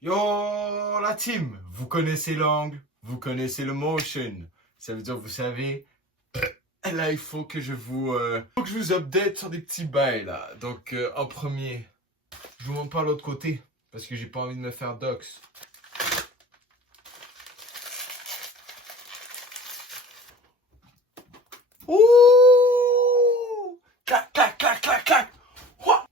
Yo la team, vous connaissez l'angle, vous connaissez le motion. Ça veut dire, vous savez, là il faut que je vous update sur des petits bails là. Donc en premier, je vous montre pas l'autre côté parce que j'ai pas envie de me faire dox. Ouh! Clac, clac, clac, clac, clac. Ouah!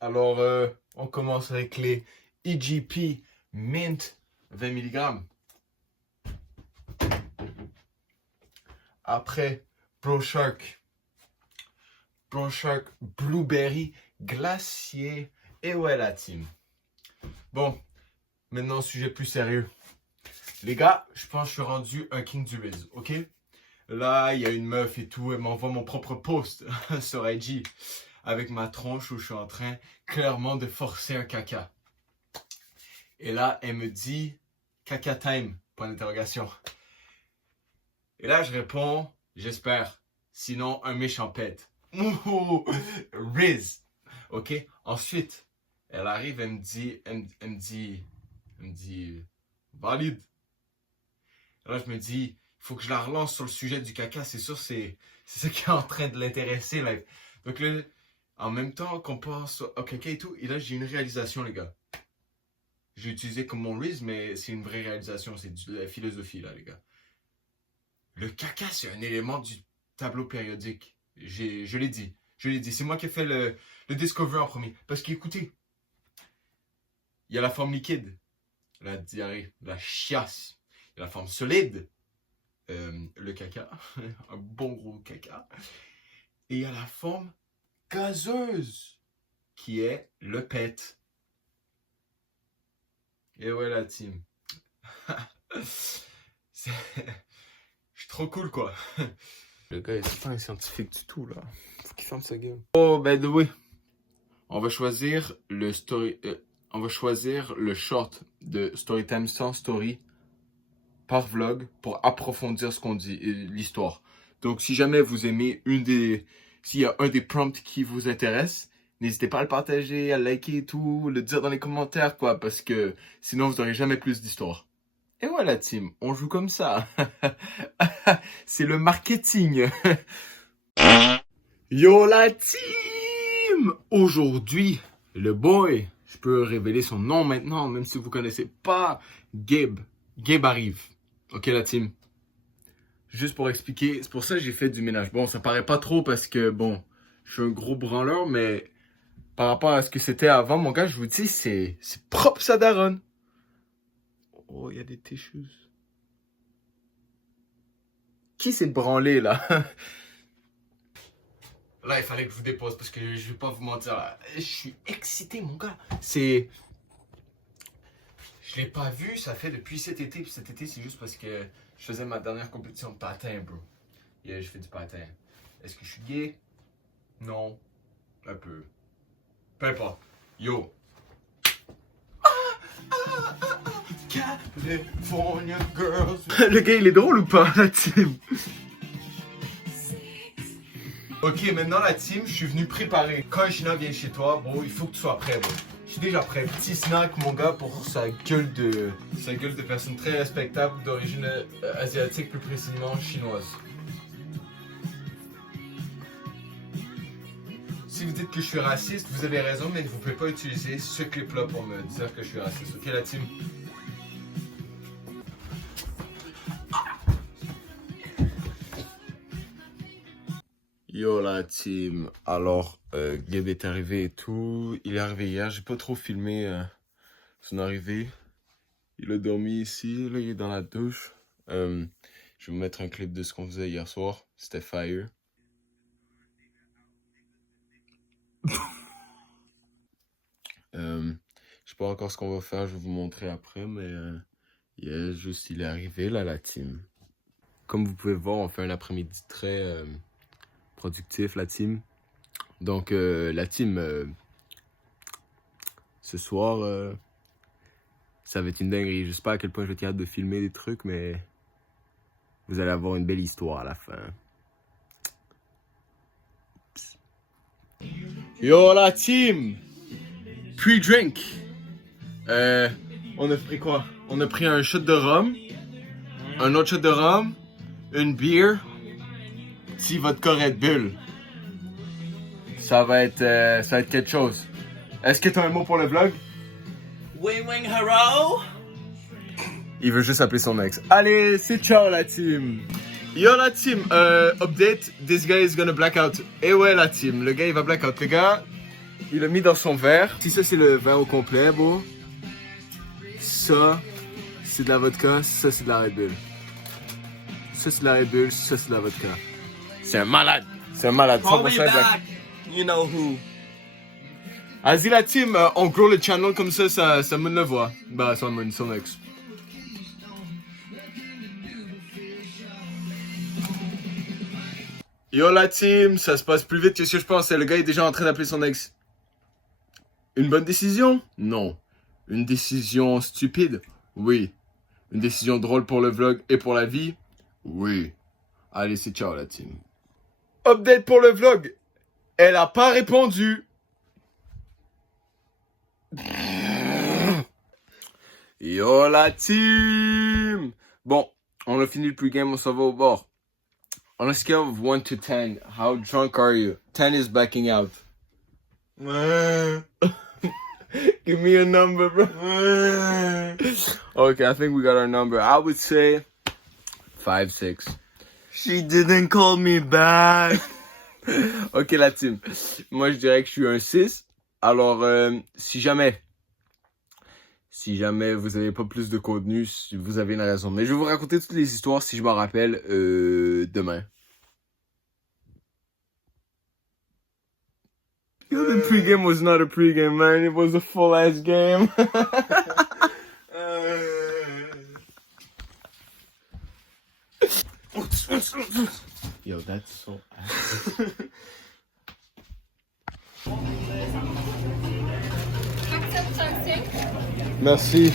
Alors, on commence avec les EGP Mint 20 mg. Après, ProShark Blueberry Glacier. Et ouais, la team. Bon, maintenant, sujet plus sérieux. Les gars, je pense que je suis rendu un king du Riz, ok? Là, il y a une meuf et tout, elle m'envoie mon propre post sur IG avec ma tronche où je suis en train clairement de forcer un caca. Et là, elle me dit caca time, point d'interrogation. Et là, je réponds, j'espère. Sinon, un méchant pète. Riz. Ok? Ensuite, elle arrive, elle me dit, valide. Et là, je me dis, il faut que je la relance sur le sujet du caca. C'est sûr, c'est ça qui est en train de l'intéresser, là. Donc là, en même temps qu'on pense au caca et tout, et là, j'ai une réalisation, les gars. J'ai utilisé comme mon Riz, mais c'est une vraie réalisation. C'est de la philosophie, là, les gars. Le caca, c'est un élément du tableau périodique. Je l'ai dit. C'est moi qui ai fait le discovery en premier. Parce qu'écoutez, il y a la forme liquide, la diarrhée, la chiasse. Il y a la forme solide, le caca, un bon gros caca. Et il y a la forme gazeuse, qui est le pet. Et ouais, la team. Je suis trop cool, quoi. Le gars, c'est pas un scientifique du tout, là. Faut qu'il ferme sa gueule. Oh, by the way, on va choisir le short de Storytime sans story par vlog pour approfondir ce qu'on dit, l'histoire. Donc, si jamais vous aimez s'il y a un des prompts qui vous intéresse, n'hésitez pas à le partager, à liker et tout, le dire dans les commentaires, quoi, parce que sinon, vous n'aurez jamais plus d'histoire. Et voilà, team, on joue comme ça. C'est le marketing. Yo, la team! Aujourd'hui, le boy, je peux révéler son nom maintenant, même si vous connaissez pas, Gabe. Gabe arrive. Ok, la team. Juste pour expliquer, c'est pour ça que j'ai fait du ménage. Bon, ça paraît pas trop parce que, bon, je suis un gros branleur, mais par rapport à ce que c'était avant, mon gars, je vous dis, c'est propre ça, daronne. Oh, il y a des tissues. Qui s'est branlé, là? Là, il fallait que je vous dépose parce que je vais pas vous mentir. Là. Je suis excité, mon gars. Je l'ai pas vu, ça fait depuis cet été. Puis cet été, c'est juste parce que je faisais ma dernière compétition de patin, bro. Yeah, je fais du patin. Est-ce que je suis gay? Non. Un peu. Peu importe. Yo. California girls. Le gars, il est drôle ou pas, la team? Ok, maintenant la team, je suis venu préparer. Quand China vient chez toi, bon, il faut que tu sois prêt, bon. Je suis déjà prêt. Petit snack, mon gars, pour sa gueule de personne très respectable d'origine asiatique, plus précisément chinoise. Si vous dites que je suis raciste, vous avez raison, mais vous ne pouvez pas utiliser ce clip-là pour me dire que je suis raciste. Ok, la team? Yo la team, alors Gabe est arrivé et tout, il est arrivé hier, j'ai pas trop filmé son arrivée, il a dormi ici, là il est dans la douche, je vais vous mettre un clip de ce qu'on faisait hier soir, c'était fire. Je sais pas encore ce qu'on va faire, je vais vous montrer après, mais yeah, juste il est arrivé là la team. Comme vous pouvez voir, on fait un après-midi très productif la team. Donc la team, ce soir, ça va être une dinguerie. Je sais pas à quel point je vais être capable de filmer des trucs, mais vous allez avoir une belle histoire à la fin. Yo la team! Pre-drink. On a pris quoi? On a pris un shot de rhum, un autre shot de rhum, une beer, petit vodka Red Bull. Ça va être quelque chose. Est-ce que tu as un mot pour le vlog? Wing wing haro! Il veut juste appeler son ex. Allez, c'est ciao la team! Yo la team, update, this guy is gonna black out. Et ouais la team, le gars il va black out. Le gars, il l'a mis dans son verre. Si ça c'est le verre au complet, beau. Ça, c'est de la vodka, ça c'est de la Red Bull. Ça c'est de la Red Bull, ça c'est de la vodka. C'est un malade. C'est un malade. Call me back! You know who. Vas-y la team, on grow le channel comme ça me le voit. Bah ça me son ex. Yo la team, ça se passe plus vite que ce que je pensais. Le gars est déjà en train d'appeler son ex. Une bonne décision? Non. Une décision stupide? Oui. Une décision drôle pour le vlog et pour la vie? Oui. Allez, c'est ciao la team. Update pour le vlog. Elle a pas répondu. Yo la team. Bon, on a fini le pre-game, on s'en va au bord. On a scale of 1 to 10, how drunk are you? 10 is backing out. Give me a number, bro. Okay, I think we got our number. I would say 5, 6. She didn't call me back. Ok, la team. Moi, je dirais que je suis un 6. Alors, si jamais vous avez pas plus de contenu, vous avez une raison. Mais je vais vous raconter toutes les histoires si je m'en rappelle demain. Yo, the pregame was not a pregame, man. It was a full-ass game. Yo, that's so ass. Merci.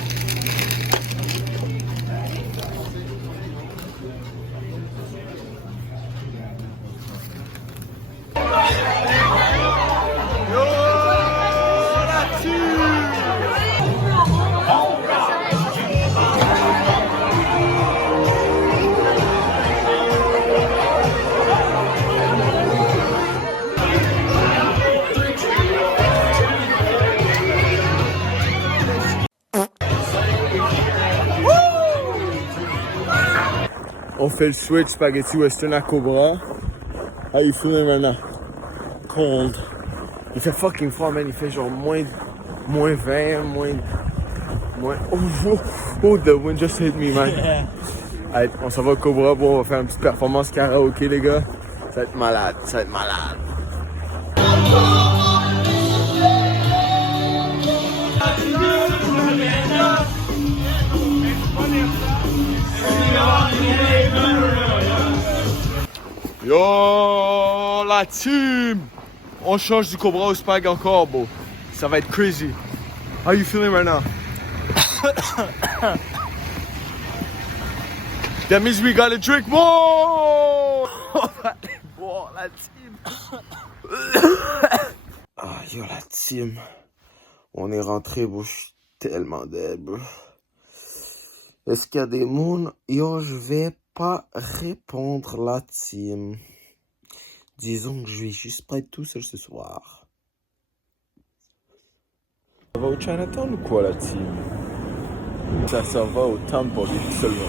On fait le switch spaghetti western à Cobra. How you feeling right now? Cold. Il fait fucking froid, man. Il fait genre moins 20, moins... Oh, the wind just hit me, man. Yeah. Allez, on s'en va au Cobra, bon, on va faire une petite performance karaoké, les gars. Ça va être malade, ça va être malade. Yo la team! On change du Cobra au Spag encore, beau. Ça va être crazy. How you feeling right now? That means we gotta drink more! Bon, la team. Ah, yo la team. On est rentré, bro. Je suis tellement dead, bro. Est-ce qu'il y a des moons? Yo, je vais pas répondre la team. Disons que je vais juste pas être tout seul ce soir. Ça va au Chinatown ou quoi la team? Ça va au temple pour lui seulement.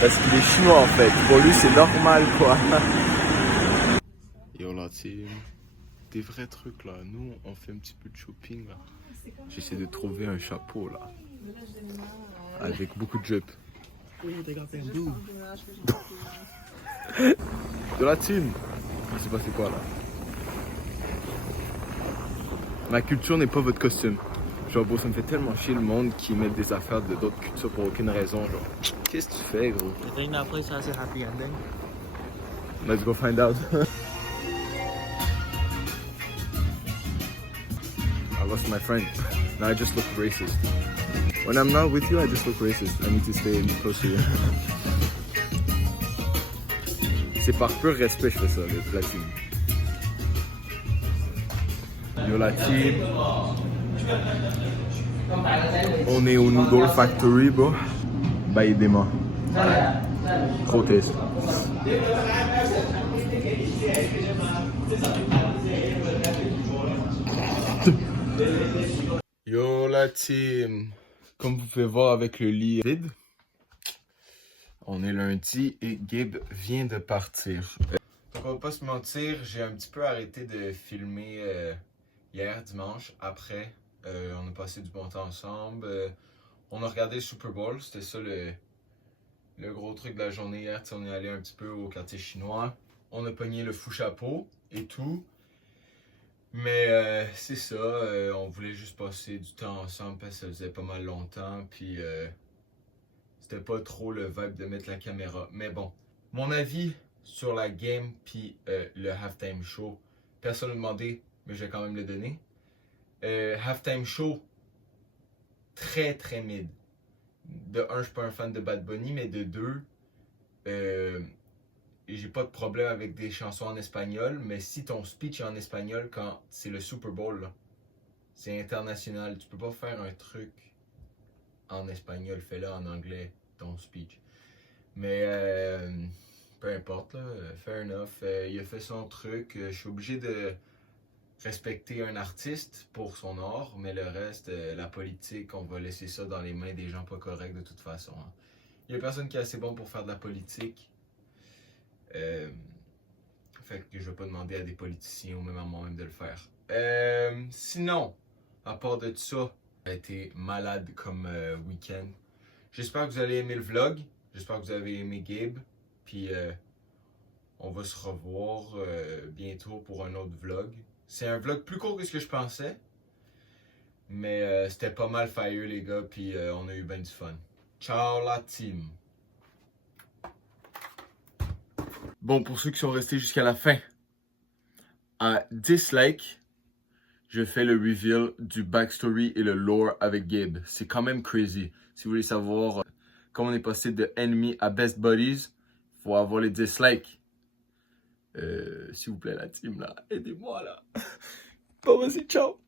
Parce qu'il est chinois en fait. Pour lui c'est normal quoi. Yo la team. Des vrais trucs là. Nous on fait un petit peu de shopping là. J'essaie de trouver un chapeau là. Avec beaucoup de drip. De la team. Il s'est passé quoi là? Ma culture n'est pas votre costume. Genre bro, ça me fait tellement chier le monde qui met des affaires de d'autres cultures pour aucune raison. Genre, qu'est-ce que tu fais gros? I think that place has a happy ending. Let's go find out. I lost my friend. Now I just look racist. When I'm not with you, I just look racist. I need to stay close to you. C'est par pur respect que je fais ça, les platines. Yo la team. On est au Noodle Factory, bro. Bah, aidez-moi. Trop taste. Yo la team. Comme vous pouvez voir avec le lit vide, on est lundi et Gabe vient de partir. Donc on va pas se mentir, j'ai un petit peu arrêté de filmer hier dimanche. Après, on a passé du bon temps ensemble. On a regardé le Super Bowl, c'était ça le gros truc de la journée hier. T'sais, on est allé un petit peu au quartier chinois. On a pogné le fou chapeau et tout. Mais c'est ça, on voulait juste passer du temps ensemble parce que ça faisait pas mal longtemps. Puis c'était pas trop le vibe de mettre la caméra. Mais bon, mon avis sur la game puis le halftime show, personne n'a demandé, mais je vais quand même le donner. Halftime show, très très mid. De un, je suis pas un fan de Bad Bunny, mais de deux, j'ai pas de problème avec des chansons en espagnol, mais si ton speech est en espagnol quand c'est le Super Bowl, c'est international, tu peux pas faire un truc en espagnol, fais-le en anglais, ton speech. Mais peu importe, là, fair enough, il a fait son truc, je suis obligé de respecter un artiste pour son art, mais le reste, la politique, on va laisser ça dans les mains des gens pas corrects de toute façon. Hein. Il y a personne qui est assez bon pour faire de la politique. Fait que je vais pas demander à des politiciens ou même à moi-même de le faire. Sinon, à part de ça, j'ai été malade comme week-end. J'espère que vous allez aimer le vlog. J'espère que vous avez aimé Gabe. Puis on va se revoir bientôt pour un autre vlog. C'est un vlog plus court que ce que je pensais. Mais c'était pas mal fire les gars. Puis on a eu ben du fun. Ciao la team! Bon, pour ceux qui sont restés jusqu'à la fin, à 10 likes, je fais le reveal du backstory et le lore avec Gabe. C'est quand même crazy. Si vous voulez savoir comment on est passé de enemy à best buddies, il faut avoir les 10 likes. S'il vous plaît, la team, là, aidez-moi, là. Bon, vas-y, ciao!